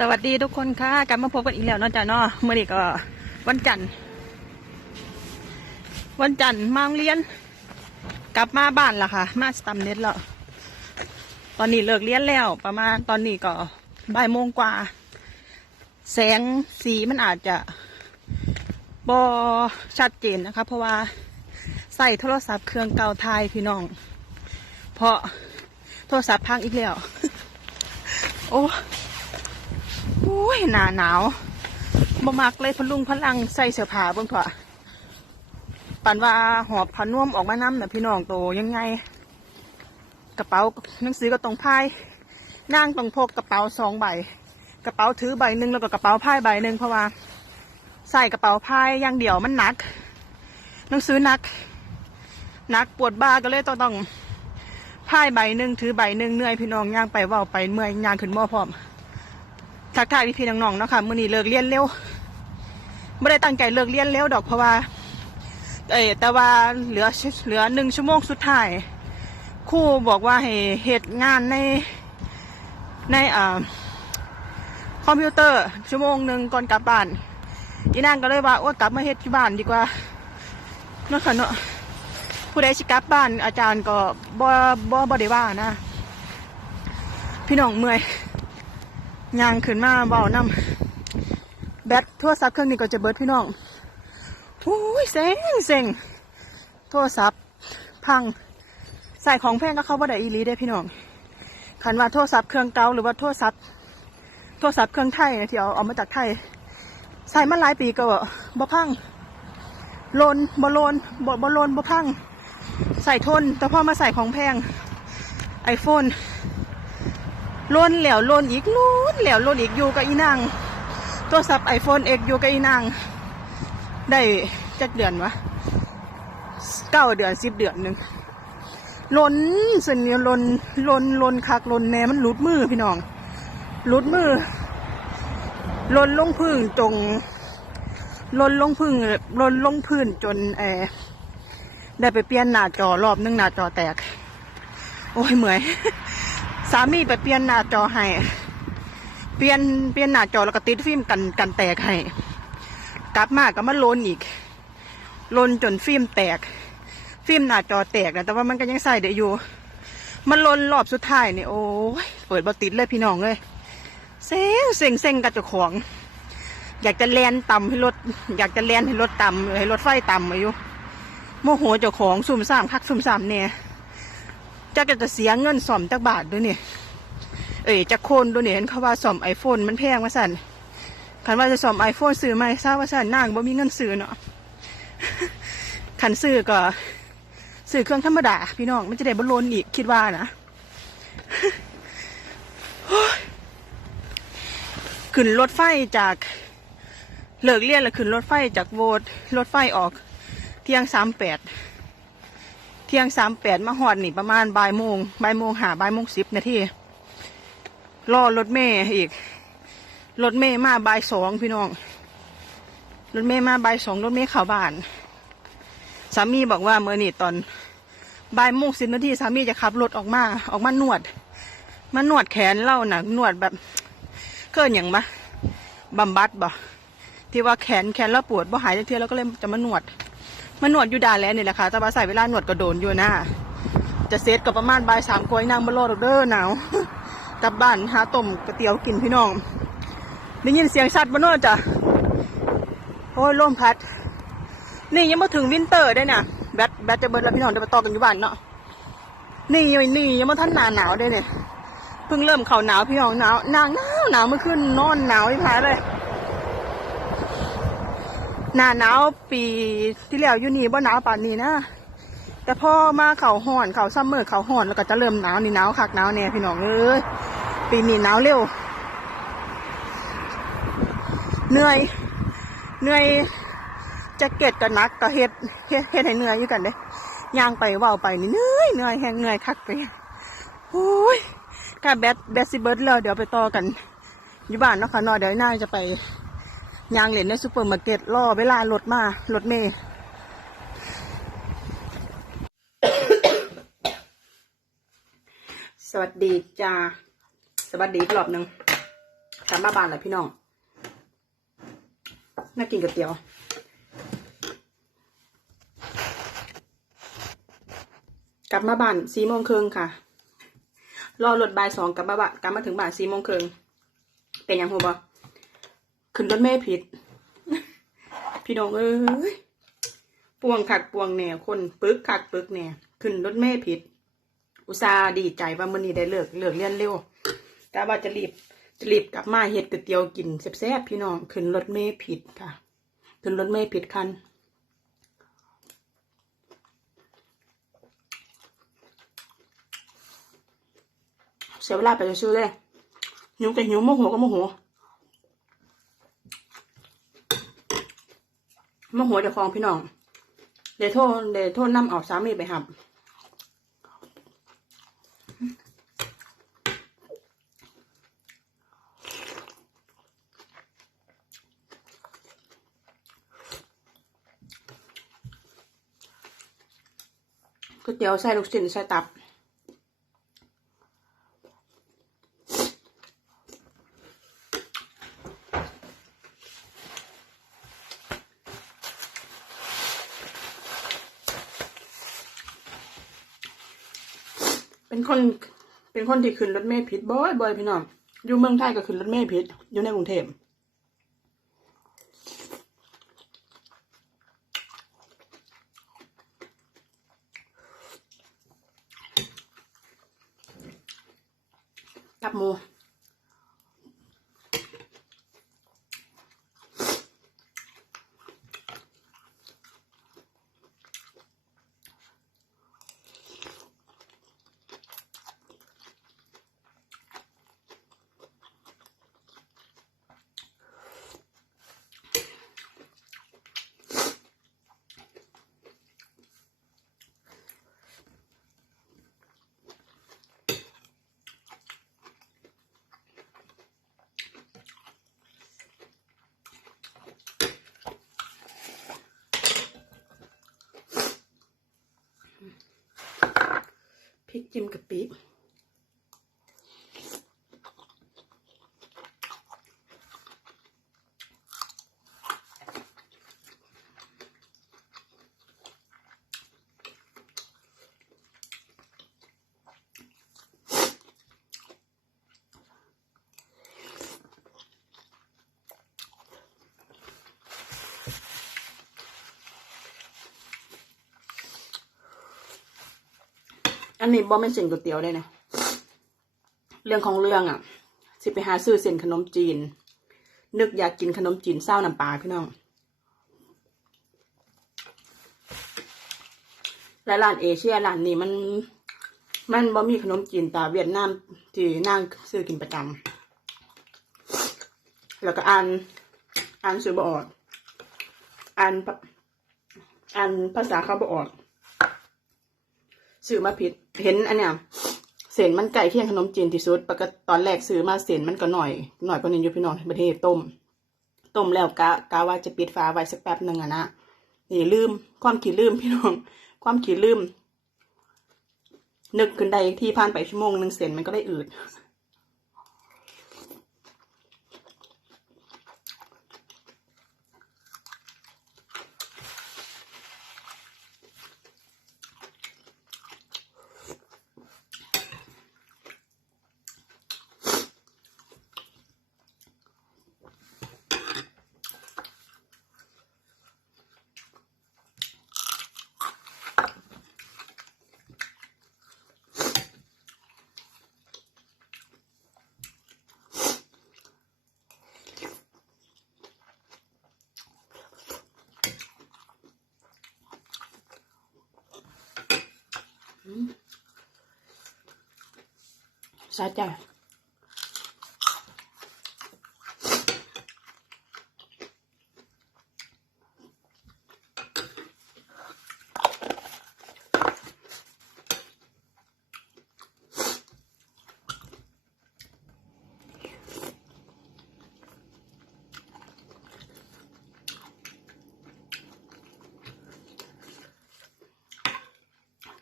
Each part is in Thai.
สวัสดีทุกคนค่ะกลับมาพบกันอีกแล้วเนาะจ๊ะเนาะเมื่อนี้ก็วันจันทร์วันจันทร์มาโรงเรียน กลับมาบ้านละค่ะ มาสตัมเน็ตแล้วตอนนี้เลิกเรียนแล้ว ประมาณตอนนี้ก็บ่ายโมงกว่า แสงสีมันอาจจะบอชัดเจนนะคะ เพราะว่าใส่โทรศัพท์เครื่องเก่าไทยพี่น้อง เพราะโทรศัพท์พังอีกแล้ว โอ้ อ้ยหนาหนาวบ่มักเลยพลุงพลังใส่เสื้อผ้าเบิ่งเถอะปันว่าหอบผ้านุ่มออกมาน้ำน่ะพี่น้องโตยังไง กระเป๋าหนังสือก็ต้องพายนั่งต้องพกกระเป๋าสองใบ กระเป๋าถือใบหนึ่งแล้วก็กระเป๋าพายใบหนึ่งเพราะว่า ใส่กระเป๋าพายอย่างเดียวมันหนัก หนังสือหนักหนักปวดบ้าก็เลยต้องต้องพายใบหนึ่งถือใบหนึ่งเหนื่อยพี่น้องย่างไปว่าไปเมื่อยย่างขึ้นหม้อพร้อม ทักทายพี่ๆน้องๆเนาะค่ะมื้อนี้เลิกเรียนเร็วไม่ได้ตั้งใจเลิกเรียนเร็วดอกเพราะว่า เอยแต่ว่าเหลือเหลือหนึ่งชั่วโมงสุดท้ายครูบอกว่าให้เหตุงานในในอ่าคอมพิวเตอร์ชั่วโมงหนึ่งก่อนกลับบ้านอีนางก็เลยว่าโอ้กลับมาเฮ็ดที่บ้านดีกว่าเนาะค่ะเนาะผู้ใดสิกลับบ้านอาจารย์ก็บ่บ่บ่ได้ว่านะ พี่น้องเมื่อย ยางขึ้นมาเบานำแบตโทรศัพท์เครื่องนี้ก็จะเบิดพี่น้องโอ้ยเซ็งเซ็งโทรศัพท์พังใส่ของแพงก็เข้าว่าได้อีหลีได้พี่น้องคันว่าโทรศัพท์เครื่องเก่าหรือว่าโทรศัพท์โทรศัพท์เครื่องไทยที่เอาเอามาจากไทยใส่มาหลายปีก็บ่พังโลนบ่โลนบ่บ่โลนบ่พัง ใส่ทน แต่พอมาใส่ของแพงไอโฟน ล้นแล้วล้นอีกล้นแล้วล้นอีกอยู่กับอีนางโทรศัพท์ไอโฟนเอกอยู่กับอีนางได้จักเดือนวะเก้าเดือนสิบเดือนหนึ่งล้นส่วนนี้ล้นล้นล้นคักล้นแนมันหลุดมือพี่น้องหลุดมือล้นลงพื้นจงล้นลงพื้นล้นลงพื้นจนแอได้ไปเปลี่ยนหน้าจอรอบนึงหน้าจอแตก โอ้ยเหมือยามีไปเปลี่ยนหน้าจอให้ เปลี่ยนเปลี่ยนหน้าจอแล้วก็ติดฟิล์มกันกันแตกให้ กลับมาก็มาลนอีกลนจนฟิล์มแตก ฟิล์มหน้าจอแตกนะแต่ว่ามันก็ยังใส่ได้อยู่ มันลนรอบสุดท้ายนี่โอ้ยเปิดบอติดเลยพี่น้องเลยเซ็งเซ็งเซ็งกับเจ้าของ อยากจะแลนต่ำให้รถอยากจะแลนให้รถต่ำให้รถไฟต่ำอายุโมโหเจ้าของซุ่มซ่ามคักซุ่มซ่ามเนี่ย จะก็จะเสียเงินซ่อมจักบาทด้วยนี่เอ้ยจะโคนด้วยนี่เห็นเขาว่าซ่อมไอโฟนมันแพงว่าสั่นคันว่าจะซ่อมไอโฟนซื้อไหมทราบว่าสั่นนางบ่มีเงินซื้อเนาะคันซื้อก็ซื้อเครื่องธรรมดา พี่น้องมันจะได้บรลนอีกคิดว่านะขึ้นรถไฟจากเลิกเรียนแล้วขึ้นรถไฟจากโวดรถไฟออกเที่ยงสามแปด เที่ยงสามแปดมาหอดนี่ประมาณบ่ายโมงบ่ายโมงหาบ่ายโมงสิบนาทีรอรถเมย์อีก รถเมย์มาบ่ายสองพี่น้อง รถเมย์มาบ่ายสองรถเมย์เข้าบ้าน สามีบอกว่าเมื่อนี่ตอนบ่ายโมงสิบนาทีสามีจะขับรถออกมาออกมานวด มานวดแขนเล่าหนะนวดแบบเกินอย่างบะบำบัดบ่ที่ว่าแขนแขนเราปวดบ่หายจากเทียแล้วก็เลยจะมานวด มานวดอยู่ดานแล้วนี่แหละค่ะแต่ว่าใส่เวลาหนวดก็โดนอยู่นะจะเซตกับประมาณบ่ายสามกวยนางบลดอกเด้อหนาวกลับบ้านหาต้มก๋วยเตี๋ยวกินพี่น้องได้ยินเสียงสัตว์บนโน้นจ้ะโอ้ยลมพัด นี่ยังมาถึงวินเตอร์ได้น่ะแบตแบตจะเบิร์ดแล้วพี่น้องเดี๋ยวไปต่อกันอยู่บ้านเนาะนี่ยังนี่ยังมาท่านหนาหนาวได้เนี่ยเพิ่งเริ่มเข่าหนาวพี่น้องหนาวนางหนาวหนาวเมื่อคืนนอนหนาวที่พายเลย หนาหนาวปีที่แล้วอยู่นี่บ่หนาวป่านนี้นะแต่พอมาเขาห่อนเขาซัมเมอร์เขาห่อนแล้วก็จะเริ่มหนาวนี่หนาวคักหนาวแน่พี่น้องเอ้ยปีนี้หนาวเร็วเหนื่อยเหนื่อยแจ็คเก็ตกับนักก็เฮ็ดเฮ็ดเฮ็ดให้เหนื่อยอยู่กันเด้ย่างไปเว่าไปนี่เหนื่อยเหนื่อยแห้งเหนื่อยคักไปโอ้ยถ้าแบตแบตสิเบิร์ดแล้วเดี๋ยวไปต่อกันอยู่บ้านเนาะค่ะนอเดี๋ยวหน้าจะไป ยางเหรียญในซูเปอร์มาร์เก็ตรอเวลารถมารถเมย์สวัสดีจ้าสวัสดีอีกรอบหนึ่งกลับมาบานแล้วพี่น้อง น่ากินก๋วยเตี๋ยว กลับมาบ้านสี่โมงครึ่งค่ะ รอรถบ่ายสองกลับมาบ้านกลับมาถึงบ้านสี่โมงครึ่งเป็นยังหัวบอ ขึ้นรถเมล์ผิด พี่น้องเอ้ยปวงขักปวงแหน่คนปึกขักปึกแหน่ขึ้นรถเมล์ผิด อุตส่าห์ดีใจว่ามื้อนี้ได้เลิกเลิกเรียนเร็วกะว่าจะรีบจะรีบกลับมาเฮ็ดก๋วยเตี๋ยวกินแซ่บๆพี่น้องขึ้นรถเมล์ผิดค่ะ ขึ้นรถเมล์ผิดคันเสียเวลาไปจะซื้อเลยหิวแต่หิวโมโหก็โมโห มโหเดี๋ยวคลองพี่น้องเดี๋ยวโทษเดี๋ยวโทษน้ำเอาสามีไปหับก๋วยเตี๋ยวใส่ลูกชิ้นใส่ตับ เป็น คน เป็นคนที่ขึ้นรถเมล์ผิดบ่อยบ่อยพี่น้อง อยู่เมืองไทยก็ขึ้นรถเมล์ผิด อยู่ในกรุงเทพกับหมู พริกจิ้มกะปิ อันนี้บอเป็นเส้นก๋วยเตี๋ยวได้นะเรื่องของเรื่องอะ สิไปหาซื้อเส้นขนมจีน นึกอยากกินขนมจีนเศร้าน้ำปลาพี่น้องและร้านเอเชียร้านนี้มัน มันบ่มีขนมจีนตาเวียดนามที่นั่งซื้อกินประจำแล้วก็อ่านอ่านซื้อบออกอ่านอ่านภาษาเขาบ่ออก ซื้อมาผิด เห็นอันเนี้ยเส้นมันไก่เคียงขนมจีนที่สุด ปกติตอนแรกซื้อมาเส้นมันก็หน่อยหน่อยกว่านี้อยู่พี่น้องประเทศต้ม ต้มแล้วกะกะว่าจะปิดฝาไว้สักแป๊บหนึ่งอะนะนี่ลืม ความขี้ลืมพี่น้อง ความขี้ลืม นึกขึ้นได้ที่ผ่านไปชั่วโมงหนึ่งเส้นมันก็ได้อืด สะใจ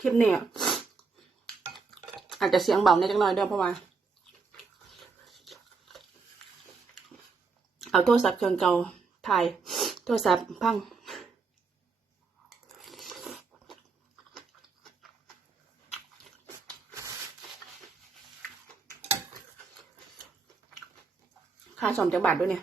คลิปนี้ อาจจะเสียงเบาในยจังหน่อยเด้อเพราะว่า เอาโทรศัพท์เครื่องเก่าถ่ายโทรศัพท์พังค่าสอมจักบาทด้วยเนี่ย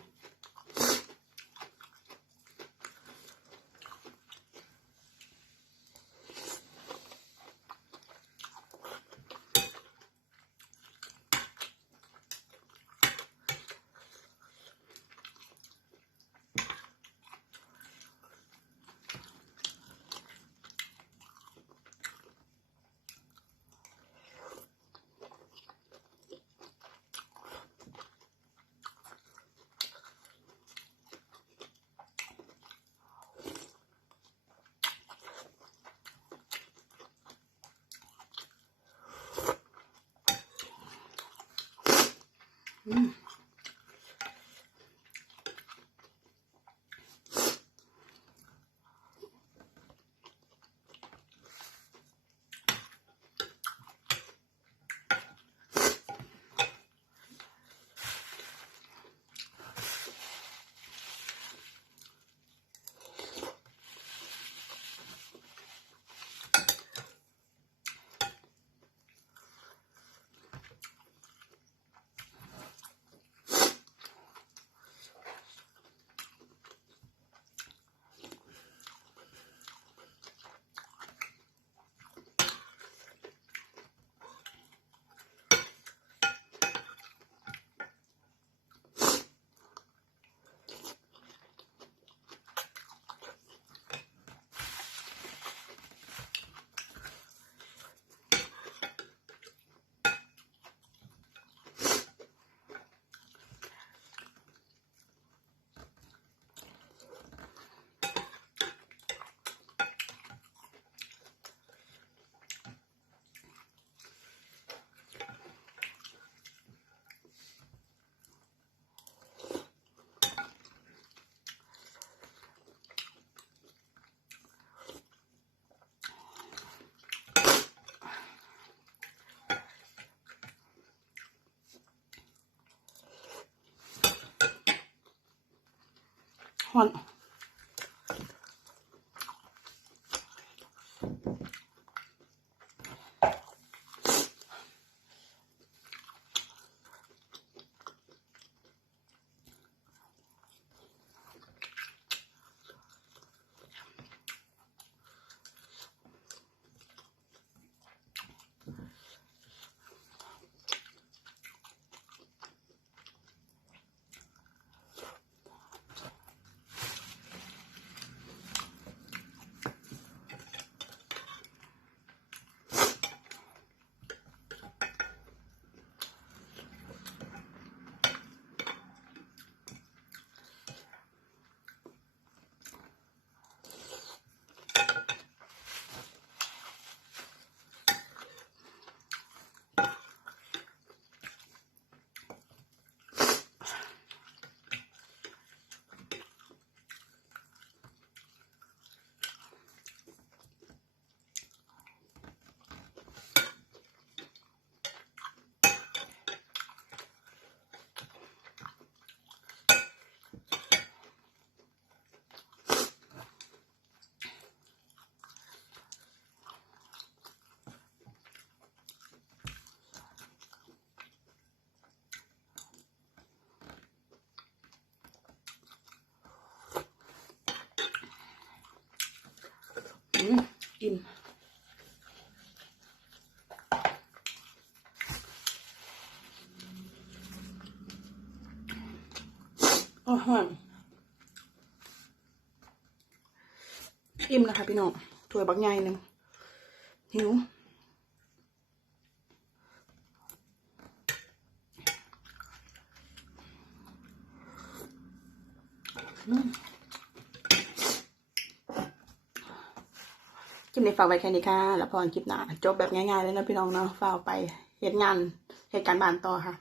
ฮอนอืม กิน โอ้โหอิ่มนะคะพี่น้องถ้วยบักใหญ่หนึ่งหิว คลิปนี้ฝากไว้แค่นี้ค่ะ แล้วพอคลิปหน้าจบแบบง่ายๆเลยนะพี่น้องเนาะฝากไปเหตุงานเหตุการณ์บานต่อค่ะ